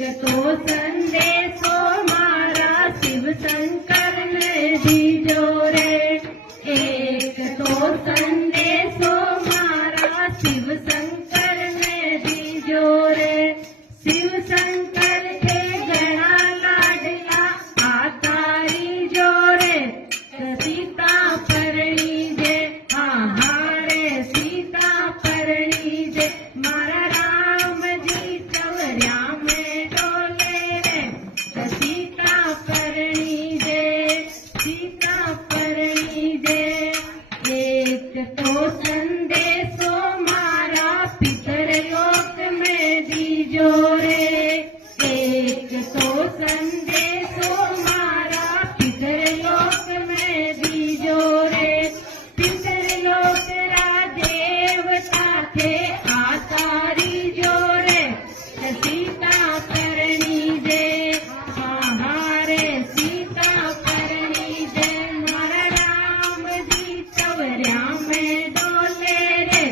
एक तो संदेशो मारा शिव शंकर ने दीजो रे, एक तो संदेशो मारा शिव शंकर ने दीजो रे। शिव शंकर के घणा लाडला आ तारी जोरे, सीता परणी जे हारे सीता परणी जे, मारा राम जी चवरिया में डोले रे, सीता परणी जे सीता परणी जे। एक तो संदेशो मारा पितर लोक में दीजो रे, एक तो संदेशो मारा पितर लोक में दीजो रे। पितर लोक रा देवता थे आ तारी जोरे, सीता परणी जे हारे सीता परणी जे, मारा राम जी चवरिया में डोले रे,